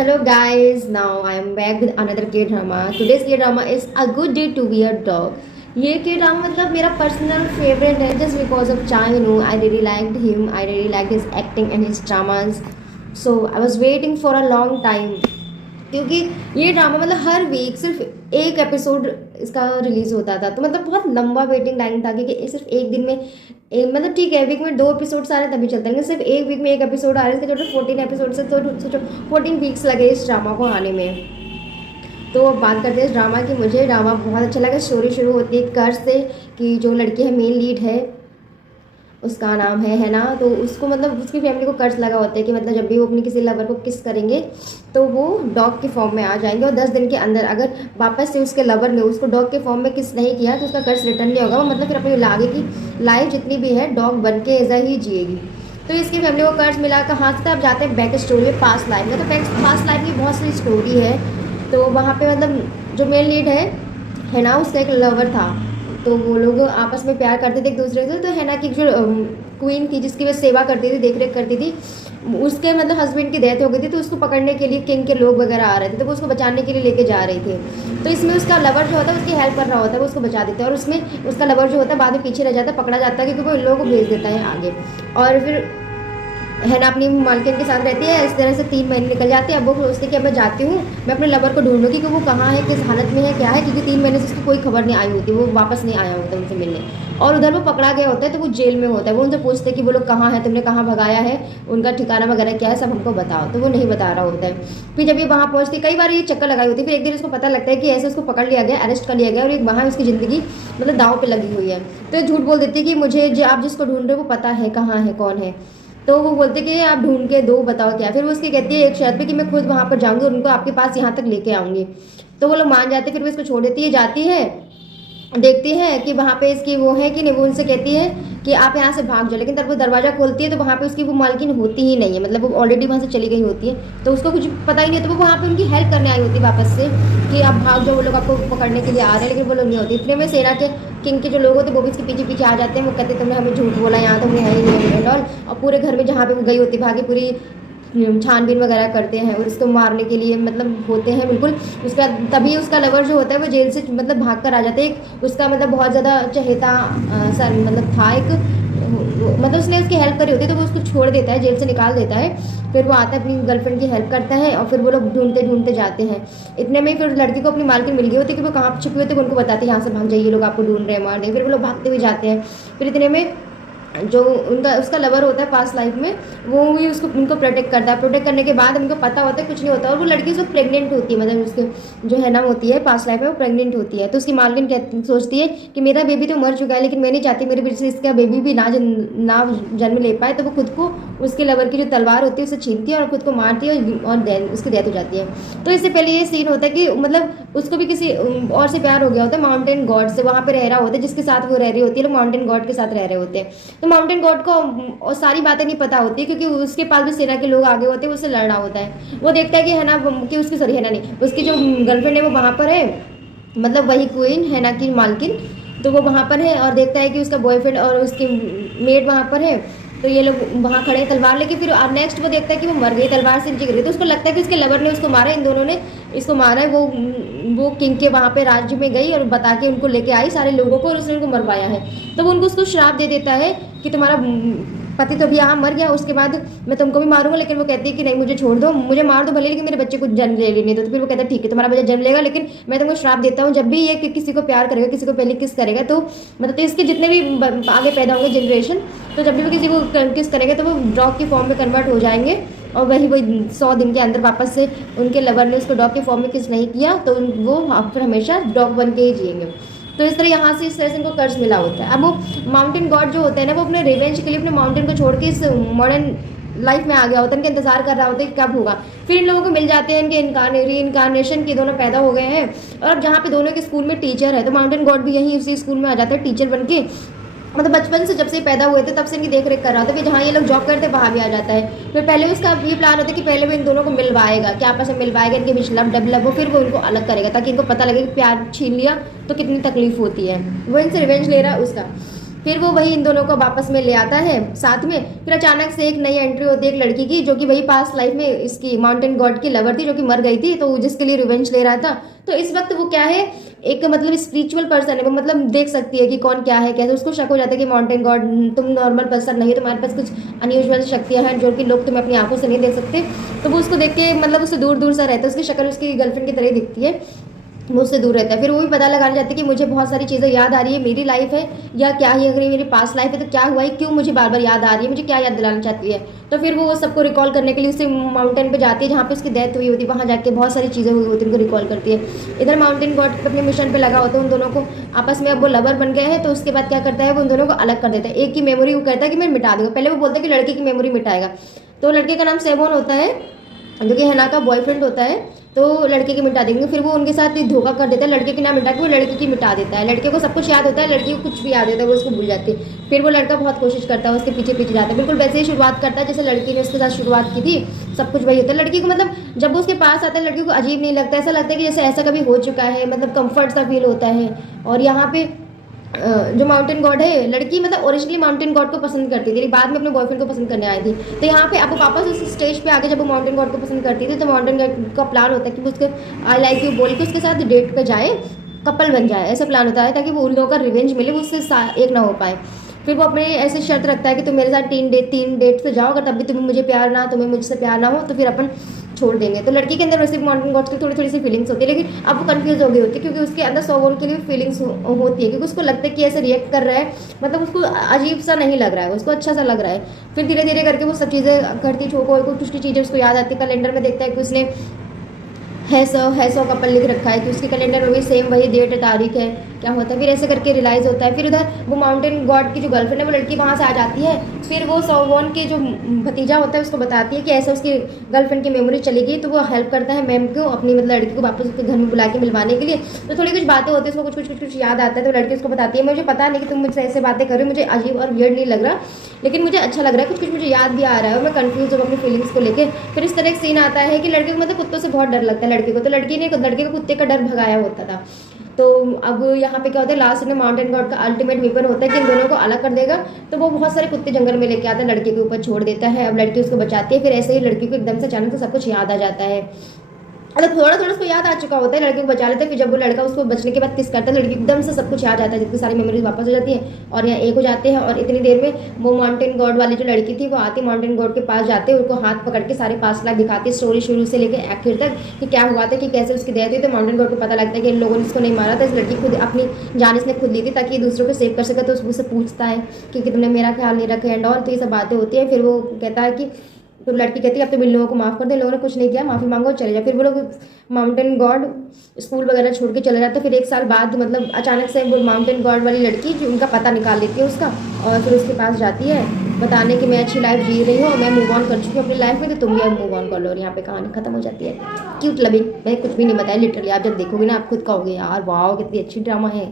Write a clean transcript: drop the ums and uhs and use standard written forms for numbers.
hello guys. Now I am back with another K drama. Today's K drama is A Good Day to Be a Dog. ये K drama मतलब मेरा personal favourite है just because of Cha Yun-woo. I really liked him. I really liked his acting and his dramas. So I was waiting for a long time. क्योंकि ये drama मतलब हर week सिर्फ एक episode इसका release होता था, तो मतलब बहुत लंबा वेटिंग टाइम था क्योंकि सिर्फ एक दिन में मतलब ठीक है वीक में 2 एपिसोड्स आ रहे हैं तभी चलते हैं, सिर्फ एक वीक में एक एपिसोड आ रहे हैं, इसके टोटल 14 एपिसोड से, तो सोचो 14 वीक्स लगे इस ड्रामा को आने में। तो अब बात करते हैं इस ड्रामा की। मुझे ड्रामा बहुत अच्छा लगा। स्टोरी शुरू होती है कर्ज से कि जो लड़की है मेन लीड है उसका नाम है ना, तो उसको मतलब उसकी फैमिली को कर्ज लगा होता है कि मतलब जब भी वो अपनी किसी लवर को किस करेंगे तो वो डॉग के फॉर्म में आ जाएंगे और 10 दिन के अंदर अगर वापस से उसके लवर ने उसको डॉग के फॉर्म में किस नहीं किया तो उसका कर्ज रिटर्न नहीं होगा। वो मतलब फिर अपनी आगे की लाइफ जितनी भी है डॉग बन के ऐसा ही जिएगी। तो इसकी फैमिली को कर्ज मिला। कहाँ से अब जाते हैं बैक स्टोरी में पास्ट लाइफ में। तो पास्ट लाइफ की बहुत सारी स्टोरी है। तो वहाँ पर मतलब जो मेन लीड है ना उसका एक लवर था, तो वो लोग आपस में प्यार करते थे एक दूसरे से। तो हैना की जो क्वीन थी जिसकी वह सेवा करती थी देख रेख करती थी, उसके मतलब हस्बैंड की डेथ हो गई थी, तो उसको पकड़ने के लिए किंग के लोग वगैरह आ रहे थे, तो वो उसको बचाने के लिए लेके जा रहे थे। तो इसमें उसका लवर जो होता है उसकी हेल्प कर रहा होता है, वो उसको बचा देते हैं और उसमें उसका लवर जो होता है बाद में पीछे रह जाता है, पकड़ा जाता है क्योंकि वो इन लोगों को भेज देता है आगे। और फिर है ना अपनी मालकिन के साथ रहती है। इस तरह से 3 महीने निकल जाते हैं। अब वो सोचती है कि अब मैं जाती हूँ, मैं अपने लवर को ढूंढूंगी कि वो कहाँ है, किस हालत में है, क्या है, क्योंकि 3 महीने से उसकी कोई खबर नहीं आई होती, वो वापस नहीं आया होता उनसे मिलने। और उधर वो पकड़ा गया होता है तो वो जेल में होता है। वो उनसे पूछते हैं कि वो लोग कहाँ हैं, तुमने कहाँ भगाया है, उनका ठिकाना वगैरह क्या है, सब हमको बताओ। तो वो नहीं बता रहा होता है। फिर जब ये वहाँ पहुँचती, कई बार ये चक्कर लगाई होती है, फिर एक दिन उसको पता लगता है कि ऐसे उसको पकड़ लिया गया, अरेस्ट कर लिया गया और एक वहाँ उसकी ज़िंदगी मतलब दाव पे लगी हुई है। तो झूठ बोल देती है कि मुझे जो आप जिसको ढूंढ रहे हो वो पता है कहाँ है, कौन है। तो वो बोलते कि आप ढूंढ के दो, बताओ क्या। फिर वो उसकी कहती है एक शर्त पे कि मैं खुद वहाँ पर जाऊँगी और उनको आपके पास यहाँ तक लेके आऊँगी। तो वो लोग मान जाते। फिर वो इसको छोड़ देती है, जाती है, देखती है कि वहाँ पे इसकी वो है कि नहीं। वो उनसे कहती है कि आप यहाँ से भाग जाओ, लेकिन तब वो दरवाज़ा खोलती है तो वहाँ पे उसकी वो मालकिन होती ही नहीं है, मतलब वो ऑलरेडी वहाँ से चली गई होती है, तो उसको कुछ पता ही नहीं है। तो वो वहाँ पे उनकी हेल्प करने आई होती है वापस से कि आप भाग जाओ, वो लोग आपको पकड़ने के लिए आ रहे हैं, लेकिन वो लोग नहीं होती। इतने में सेना के किंग के जो लोग होते हैं वो भी इसके पीछे पीछे आ जाते हैं। वो कहते तुमने हमें झूठ बोला, यहाँ तो हमें है ही नहीं और पूरे घर में जहाँ पे वो गई होती भागी पूरी छानबीन वगैरह करते हैं और उसको मारने के लिए मतलब होते हैं बिल्कुल। उसका तभी उसका लवर जो होता है वो जेल से मतलब भाग कर आ जाता है। एक उसका मतलब बहुत ज़्यादा चहेता सर मतलब था एक, मतलब उसने उसकी हेल्प करी होती है तो वो उसको छोड़ देता है, जेल से निकाल देता है। फिर वो आता है अपनी गर्लफ्रेंड की हेल्प करता है और फिर वो लोग ढूंढते ढूंढते जाते हैं। इतने में फिर लड़की को अपनी मालकिन मिल गई होती है कि वो कहाँ छुपी होती है, उनको बताते हैं यहाँ से भाग जाइए, लोग आपको ढूंढ रहे हैं, मार रहे हैं। फिर वो लोग भागते हुए जाते हैं। फिर इतने में जो उनका उसका लवर होता है पास्ट लाइफ में वो भी उसको उनको प्रोटेक्ट करता है। प्रोटेक्ट करने के बाद उनको पता होता है कुछ नहीं होता और वो लड़की उसको प्रेग्नेंट होती है, मतलब उसके जो है ना होती है पास्ट लाइफ में वो प्रेग्नेंट होती है। तो उसकी मालकिन सोचती है कि मेरा बेबी तो मर चुका है लेकिन मैं नहीं चाहती मेरे वजह से इसका बेबी भी ना जन्म ले पाए। तो वो खुद को उसके लवर की जो तलवार होती है उसे छीनती है और खुद को मारती है और उसकी डेथ हो जाती है। तो इससे पहले ये सीन होता है कि मतलब उसको भी किसी और से प्यार हो गया होता है, माउंटेन गॉड से। वहाँ पे रह रहा होता है जिसके साथ वो रह रही होती है, लोग माउंटेन गॉड के साथ रह रहे होते हैं। तो माउंटेन गॉड को और सारी बातें नहीं पता होती क्योंकि उसके पास भी सेना के लोग आगे होते हैं, उससे लड़ रहा होता है। वो देखता है कि है ना कि उसकी सॉरी है ना नहीं उसकी जो गर्लफ्रेंड है वो वहाँ पर है, मतलब वही क्वीन है ना की मालकिन, तो वो वहाँ पर है और देखता है कि उसका बॉयफ्रेंड और उसकी मेड वहाँ पर है। तो ये लोग वहाँ खड़े तलवार लेके। फिर नेक्स्ट वो देखता है कि वो मर गई, तलवार से नीचे गिर गई। तो उसको लगता है कि उसके लवर ने उसको मारा, इन दोनों ने इसको मारा है। वो किंग के वहाँ पे राज्य में गई और बता के उनको लेके आई सारे लोगों को और उसने उनको मरवाया है। तो वो उनको उसको श्राप दे देता है कि तुम्हारा पति तो अभी यहाँ मर गया, उसके बाद मैं तुमको भी मारूंगा। लेकिन वो कहती है कि नहीं मुझे छोड़ दो, मुझे मार दो भले लेकिन मेरे बच्चे को जन्म ले लेने दो। तो फिर वो कहता है ठीक है तुम्हारा बच्चा जन्म लेगा लेकिन मैं तुमको श्राप देता हूँ जब भी ये किसी को प्यार करेगा, किसी को पहले किस करेगा, तो मतलब तो इसके जितने भी आगे पैदा होंगे जनरेशन, तो जब भी वो किसी को किस करेंगे तो वो डॉग की फॉर्म में कन्वर्ट हो जाएंगे और वही 100 दिन के अंदर वापस से उनके लवर ने उसको डॉग की फॉर्म में किस नहीं किया तो वो फिर हमेशा डॉग बन के ही जिएंगे। तो इस तरह यहाँ से इस तरह से इनको कर्ज मिला होता है। अब वो माउंटेन गॉड जो होते हैं ना वो अपने रिवेंज के लिए अपने माउंटेन को छोड़ के इस मॉडर्न लाइफ में आ गया होता है, इनके इंतजार कर रहा होता है कि कब होगा। फिर इन लोगों को मिल जाते हैं, इनके री-इनकारनेशन के दोनों पैदा हो गए हैं और जहाँ पे दोनों के स्कूल में टीचर है तो माउंटेन गॉड भी यहीं उसी स्कूल में आ जाता है टीचर बन के। मतलब बचपन से जब से पैदा हुए थे तब से इनकी देख रेख कर रहा था। फिर जहाँ ये लोग जॉब करते वहाँ भी आ जाता है। फिर पहले उसका ये प्लान होता है कि पहले वो इन दोनों को मिलवाएगा, क्या आपस में मिलवाएगा, इनके बीच लव डेवलप हो, फिर वो इनको अलग करेगा ताकि इनको पता लगे कि प्यार छीन लिया तो कितनी तकलीफ होती है। वो इनसे रिवेंज ले रहा है उसका। फिर वो वही इन दोनों को वापस में ले आता है साथ में। फिर अचानक से एक नई एंट्री होती है एक लड़की की, जो कि वही पास्ट लाइफ में इसकी माउंटेन गॉड की लवर थी, जो कि मर गई थी, तो जिसके लिए रिवेंज ले रहा था। तो इस वक्त वो क्या है, एक मतलब स्पिरिचुअल पर्सन है, वो मतलब देख सकती है कि कौन क्या है कैसे। उसको शक हो जाता है कि माउंटेन गॉड तुम नॉर्मल पर्सन नहीं, तुम्हारे पास कुछ अनयूजुअल शक्तियां हैं जो कि लोग तुम्हें अपनी आंखों से नहीं देख सकते। तो वो उसको देख के मतलब उससे दूर दूर सा रहता है, उसकी शक्ल उसकी गर्लफ्रेंड की तरह दिखती है, वो उससे दूर रहता है। फिर वो भी पता लगाने जाती है कि मुझे बहुत सारी चीज़ें याद आ रही है, मेरी लाइफ है या क्या ही, अगर ये मेरी पास्ट लाइफ है तो क्या हुआ है, क्यों मुझे बार बार याद आ रही है, मुझे क्या याद दिलाना चाहती है। तो फिर वो सबको रिकॉल करने के लिए उसे माउंटेन पे जाती है जहाँ पे उसकी डेथ हुई होती है, वहाँ जाके बहुत सारी चीज़ें हुई होती है उनको रिकॉल करती है। इधर माउंटेन गॉड अपने मिशन पे लगा होता है, उन दोनों को आपस में अब वो लवर बन गए हैं। तो उसके बाद क्या करता है, वो उन दोनों को अलग कर देता है। एक की मेमोरी वो कहता है कि मैं मिटा दूंगा, पहले वो बोलता है कि लड़की की मेमोरी मिटाएगा। तो लड़के का नाम सेवोन होता है, जो कि हैना का बॉयफ्रेंड होता है। तो लड़के की मिटा देंगे, फिर वो उनके साथ धोखा कर देता है, लड़के की नाम मिटा के वो लड़की की मिटा देता है। लड़के को सब कुछ याद होता है, लड़की को कुछ भी याद होता है, वो उसको भूल जाती है। फिर वो लड़का बहुत कोशिश करता है, उसके पीछे पीछे जाता है, बिल्कुल वैसे ही शुरुआत करता है जैसे लड़की ने उसके साथ शुरुआत की थी। सब कुछ वही होता है। लड़की को मतलब जब वो उसके पास आता है, लड़की को अजीब नहीं लगता, ऐसा लगता है कि जैसे ऐसा कभी हो चुका है, मतलब कंफर्ट सा फील होता है। और यहाँ पे जो माउंटेन गॉड है, लड़की मतलब ओरिजिनली माउंटेन गॉड को पसंद करती थी, बाद में अपने बॉयफ्रेंड को पसंद करने आई थी। तो यहाँ पे अब वापस उस स्टेज पे आके जब वो माउंटेन गॉड को पसंद करती थी, तो माउंटेन गॉड का प्लान होता है कि वो उसके आई लाइक यू बोल के उसके साथ डेट पे जाए, कपल बन जाए, ऐसा प्लान होता है ताकि वो उन लोगों का रिवेंज मिले, वो उससे एक ना हो पाए। फिर वो अपने ऐसे शर्त रखता है कि तुम मेरे साथ तीन डेट से जाओ, अगर तब भी तुम्हें मुझे प्यार ना, तुम्हें मुझसे प्यार ना हो, तो फिर अपन छोड़ देंगे। तो लड़की के अंदर वैसे माउंटेन गॉड्स की थोड़ी थोड़ी सी फीलिंग्स होती है, लेकिन अब वो कंफ्यूज हो गई होती है क्योंकि उसके अंदर सोवोन के लिए फीलिंग्स होती है, क्योंकि उसको लगता है कि ऐसे रिएक्ट कर रहा है, मतलब उसको अजीब सा नहीं लग रहा है, उसको अच्छा सा लग रहा है। फिर धीरे धीरे करके वो सब चीज़ें करती, कोई कुछ चीज़ें उसको याद आती है। कैलेंडर में देखता है कि उसने है सौ कपल लिख रखा है, कि उसके कैलेंडर में भी सेम वही डेट तारीख है, क्या होता है। फिर ऐसे करके रियलाइज़ होता है। फिर उधर वो माउंटेन गॉड की जो गर्लफ्रेंड है वो लड़की वहाँ से आ जाती है। फिर वो सोवोन के जो भतीजा होता है उसको बताती है कि ऐसे उसकी गर्लफ्रेंड की मेमोरी चली गई। तो वो हेल्प करता है मैम को, अपनी मतलब लड़की को वापस उसके घर में बुला के मिलवाने के लिए। तो थोड़ी कुछ बातें होती है, उसको कुछ याद आता है। तो लड़की उसको बताती है, मुझे पता नहीं कि तुम मुझसे ऐसे बातें कर रहे हो, मुझे अजीब और वियर्ड नहीं लग रहा, लेकिन मुझे अच्छा लग रहा है, कुछ मुझे याद भी आ रहा है और मैं कंफ्यूज हूँ अपनी फीलिंग्स को लेके। फिर इस तरह एक सीन आता है कि लड़के को मतलब कुत्तों से बहुत डर लगता है लड़के को, तो लड़की ने लड़के को कुत्ते का डर भगाया होता था। तो अब यहाँ पे क्या होता है, लास्ट में माउंटेन गॉड का अल्टीमेट वेपन होता है कि इन दोनों को अलग कर देगा। तो वो बहुत सारे कुत्ते जंगल में लेके आता है, लड़के के ऊपर छोड़ देता है। अब लड़की उसको बचाती है। फिर ऐसे ही लड़की को एकदम से अचानक से सब कुछ याद आ जाता है, मतलब थोड़ा थोड़ा उसको याद आ चुका होता है, लड़के को बचा लेता है। फिर जब वो लड़का उसको बचने के बाद किस करता है, लड़की एकदम से सब कुछ याद आता है, जितनी सारी मेमोरीज वापस हो जाती है और यहाँ एक हो जाते हैं। और इतनी देर में वो माउंटेन गॉड वाली जो लड़की थी वो आती, माउंटेन गॉड के पास जाते, उनको हाथ पकड़ के सारे 5 लाख दिखाती, स्टोरी शुरू से लेकर आखिर तक कि क्या हुआ था, कि कैसे उसकी डेथ हुई। तो माउंटेन गॉड को पता लगता है कि इन लोगों ने इसको नहीं मारा था, इस लड़की खुद अपनी जान इसने खुद ली थी ताकि दूसरों को सेव कर सके। तो उससे पूछता है कि तुमने मेरा ख्याल नहीं रखा एंड ऑल, तो ये सब बातें होती है। फिर वो कहता है कि, तो लड़की कहती है अब तो इन लोगों को माफ़ कर दे, इन लोगों ने कुछ नहीं किया, माफ़ी मांगो चले जाओ। फिर वो लोग माउंटेन गॉड स्कूल वगैरह छोड़ के चले जाते हैं। फिर 1 साल बाद मतलब अचानक से वो माउंटेन गॉड वाली लड़की जो उनका पता निकाल लेती है उसका, और फिर उसके पास जाती है बताने कि मैं अच्छी लाइफ जी रही हूँ, मैं मूव ऑन कर चुकी हूँ अपनी लाइफ में, तो तुम भी अब मूव ऑन कर लो। और यहाँ पे कहानी खत्म हो जाती है। क्यूट लविंग, मैं कुछ भी नहीं बताया लिटरली, आप जब देखोगे ना आप खुद कहोगे यार वाह कितनी अच्छी ड्रामा है।